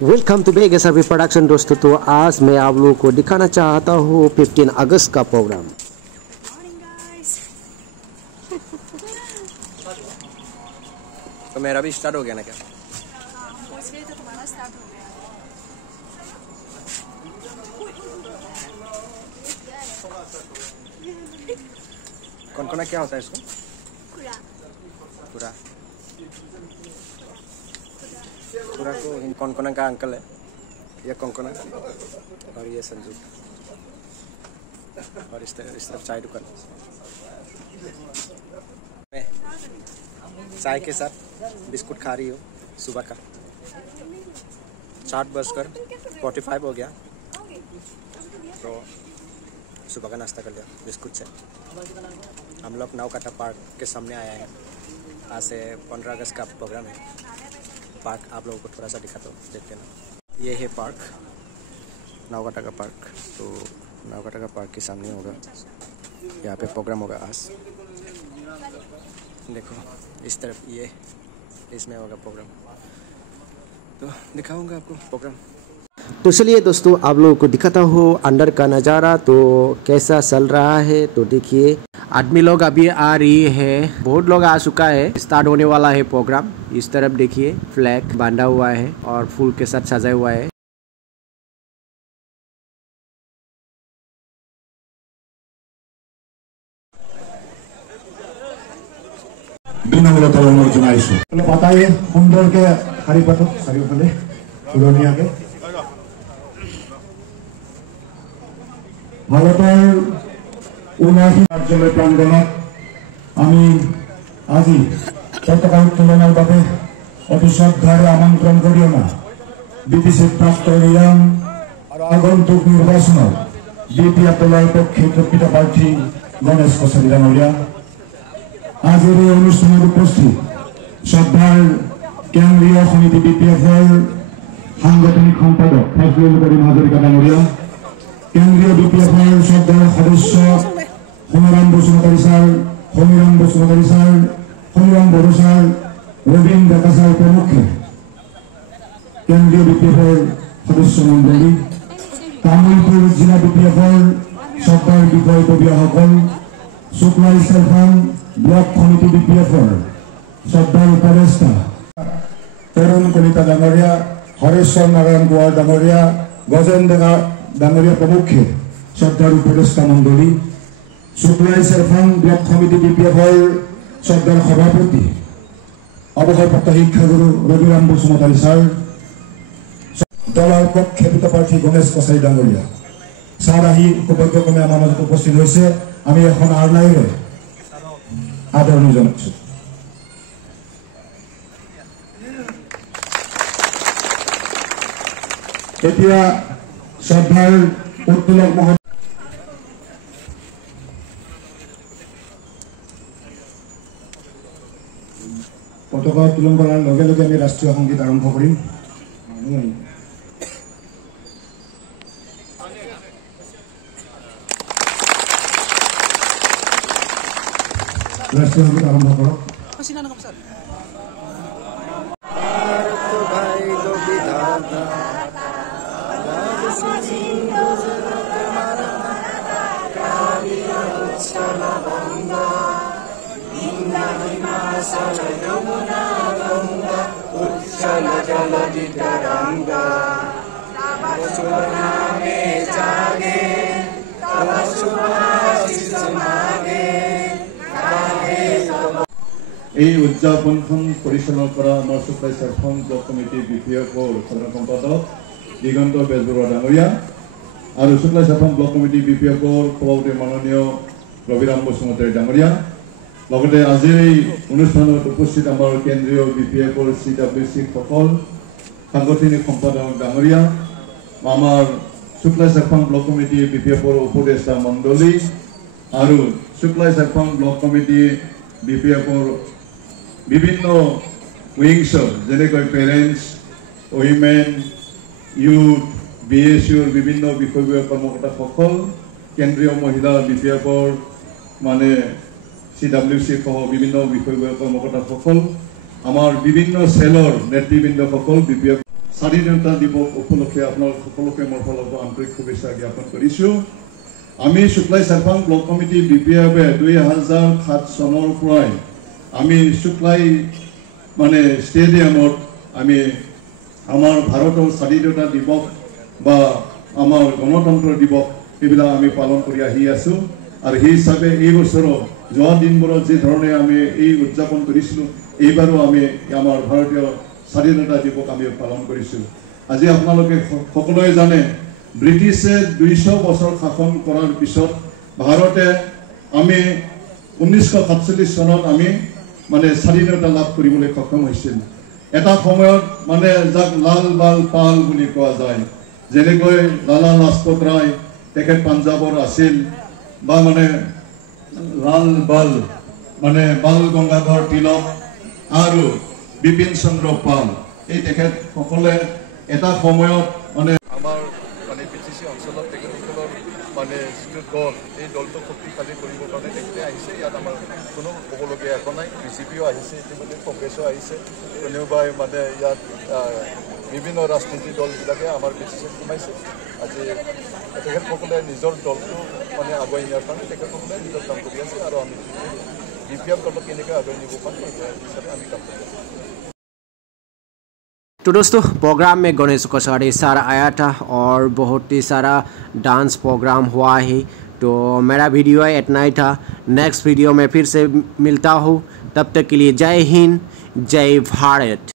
Welcome to Beg SRP production. दोस्तों तो आज मैं आप लोगों को दिखाना चाहता हूँ 15 अगस्त का प्रोग्राम। तो मेरा भी स्टार्ट हो गया ना क्या? तो तुम्हारा स्टार्ट हो गया। कौन क्या होता है इसको? पूरा पूरा को कौन का अंकल है, ये कौन और ये संजू और इस तरफ चाय दुकान। मैं चाय के साथ बिस्कुट खा रही हूँ सुबह का। 7:45 हो गया तो सुबह का नाश्ता कर लिया बिस्कुट से। हम लोग नावकाटा पार्क के सामने आए हैं। आज से 15 अगस्त का प्रोग्राम है। पार्क आप लोगों को थोड़ा सा दिखाता हूँ, देखते ना। ये है पार्क, नावकाटा का पार्क। तो नावकाटा का पार्क के सामने होगा, यहाँ पे प्रोग्राम होगा आज। देखो इस तरफ ये इसमें होगा प्रोग्राम, तो दिखाऊंगा आपको प्रोग्राम। तो चलिए दोस्तों आप लोगों को दिखाता हूँ अंदर का नज़ारा तो कैसा चल रहा है। तो देखिए आदमी लोग अभी आ रही है, बहुत लोग आ चुका है। स्टार्ट होने वाला है प्रोग्राम। इस तरफ देखिए फ्लैग बांधा हुआ है और फूल के साथ सजा हुआ है। বিনম্রতা অনুরোধ জানাইছো। পাতায় সুন্দরকে শাৰী পাতক চাৰিওফালে পুৰণীয়াকে। ভাৰতৰ ৭৯ কাৰ্যালয় প্ৰাংগণত আমি আজি পতাকা উত্তোলনৰ বাবে অতি শ্ৰদ্ধাৰে আমন্ত্ৰণ কৰি অনা বিটিচিৰ প্ৰাক্তন ইয়াং আৰু আগন্তুক নিৰ্বাচনত বিপিএফৰ পক্ষে প্ৰকৃত প্ৰাৰ্থী গণেশ কছাৰী ডাঙৰীয়া। আজেৰ এই অনুষ্ঠানেৰ উপস্থিত শ্ৰদ্ধাৰ কেন্দ্ৰীয় সমিতি বিপিএফৰ সাংগঠনিক সম্পাদক ফজলুল কৰিম হাজৰিকা ডাঙৰীয়া, কেন্দ্ৰীয় বিপিএফৰ শ্ৰদ্ধাৰ সদস্য Samiran Basumatary sir, Samiran Basumatary sir, Samiran Boro sir, Robin Deka sir প্ৰমুখে কেন্দ্ৰীয় বিপিএফৰ সদস্য মণ্ডলী, তামুলপুৰ জিলা বিপিএফৰ শ্ৰদ্ধাৰ বিষয়ববীয়াসকল, শুক্লাই চেৰফান ব্লক কমিটি বিপিএফৰ শ্ৰদ্ধাৰ উপদেষ্টা তৰুণ কলিতা ডাঙৰীয়া, হৰেশ্বৰ নাৰায়ণ গোৱাৰ ডাঙৰীয়া, গজেন ডেকা ডাঙৰীয়া প্ৰমুখে শ্ৰদ্ধাৰ উপদেষ্টা মণ্ডলী, শুক্লাই চেৰফান ব্লক কমিটি বিপিএফৰ শ্ৰদ্ধাৰ সভাপতি অৱসৰপ্ৰাপ্ত শিক্ষাগুৰু ৰবিৰাম বসুমতাৰী ছাৰ, দলৰ প্ৰক্ষেপিত প্ৰাৰ্থী গণেশ কছাৰী ডাঙৰীয়া ছাৰ আহি সৌভাগ্যক্ৰমে আমাৰ মাজত উপস্থিত হৈছে। আমি এখন আৰনাইৰে আদৰণি জনাইছো। এতিয়া শ্ৰদ্ধাৰ উত্তোলক মহোদয় পতাকা উত্তোলন কৰাৰ লগে লগে আমি ৰাষ্ট্ৰীয় সংগীত আৰম্ভ কৰিম। राष्ट्रीय संगीत आरम्भ करक। এই উদযাপনখন পৰিচালনা কৰা আমাৰ শুক্লাই চেৰফান ব্লক কমিটি বিপিএফৰ সাধাৰণ সম্পাদক দিগন্ত বেজবৰুৱা ডাঙৰীয়া আৰু শুক্লাই চেৰফান ব্লক কমিটি বিপিএফৰ সভাপতি মাননীয় ৰবিৰাম বসুমতাৰী ডাঙৰীয়া, লগতে আজিৰ এই অনুষ্ঠানত উপস্থিত আমাৰ কেন্দ্ৰীয় বিপিএফৰ CWC সকল সাংগঠনিক সম্পাদক ডাঙৰীয়া, আমাৰ শুক্লাই চেৰফান ব্লক কমিটি বিপিএফৰ উপদেষ্টা মণ্ডলী আৰু শুক্লাই চেৰফান ব্লক কমিটি বিপিএফৰ বিভিন্ন উইংছৰ যেনেকৈ পেৰেণ্টছ, উইমেন, ইউথ, BSUৰ বিভিন্ন বিষয়ববীয়া কৰ্মকৰ্তাসকল, কেন্দ্ৰীয় মহিলা বিপিএফৰ মানে CWC সহ বিভিন্ন বিষয়ববীয়া কৰ্মকৰ্তাসকল, আমাৰ বিভিন্ন সেলৰ নেতৃবৃন্দসকল, বিপিএফ স্বাধীনতা দিৱস উপলক্ষে আপোনালোক সকলোকে মোৰ ফালৰ পৰা আন্তৰিক শুভেচ্ছা জ্ঞাপন কৰিছোঁ। আমি শুক্লাই চেৰফাং ব্লক কমিটি BPFে 2007 চনৰ পৰাই আমি শুক্লাই মানে ষ্টেডিয়ামত আমি আমাৰ ভাৰতৰ স্বাধীনতা দিৱস বা আমাৰ গণতন্ত্ৰ দিৱস এইবিলাক আমি পালন কৰি আহি আছোঁ। আৰু সেই হিচাপে এই বছৰো যোৱা দিনবোৰত যি ধৰণে আমি এই উদযাপন কৰিছিলোঁ এইবাৰো আমি আমাৰ ভাৰতীয় স্বাধীনতা দিৱস আমি পালন কৰিছোঁ। আজি আপোনালোকে সকলোৱে জানে ব্ৰিটিছে 200 বছৰ শাসন কৰাৰ পিছত ভাৰতে আমি 1947 চনত আমি মানে স্বাধীনতা লাভ কৰিবলৈ সক্ষম হৈছিল। এটা সময়ত মানে যাক লাল বাল পাল বুলি কোৱা যায়, যেনেকৈ লালা লাজপত ৰায় তেখেত পাঞ্জাবৰ আছিল বা মানে লাল বাল মানে বাল গংগাধৰ তিলক আৰু বিপিন চন্দ্ৰ পাল এই তেখেতসকলে এটা সময়ত মানে আমাৰ মানে BTC অঞ্চলত তেখেতসকলৰ মানে যিটো দল এই দলটো শক্তিশালী কৰিবৰ কাৰণে তেখেতে আহিছে। ইয়াত আমাৰ কোনো ক'বলগীয়া একো নাই। BJPও আহিছে, ইতিমধ্যে কংগ্ৰেছো আহিছে, কোনোবাই মানে ইয়াত বিভিন্ন ৰাজনীতি দলবিলাকে আমাৰ BTCত সোমাইছে। আজি তেখেতসকলে নিজৰ দলটো মানে আগুৱাই নিয়াৰ কাৰণে তেখেতসকলে নিজৰ কাম কৰি আছে আৰু আমি BPF দলক কেনেকৈ আগুৱাই নিব পাৰোঁ এই হিচাপে আমি কাম কৰি আছোঁ। तो दोस्तों प्रोग्राम में गणेश का सारा आया था और बहुत ही सारा डांस प्रोग्राम हुआ है। तो मेरा वीडियो इतना ही था। नेक्स्ट वीडियो में फिर से मिलता हूँ, तब तक के लिए जय हिंद, जय भारत।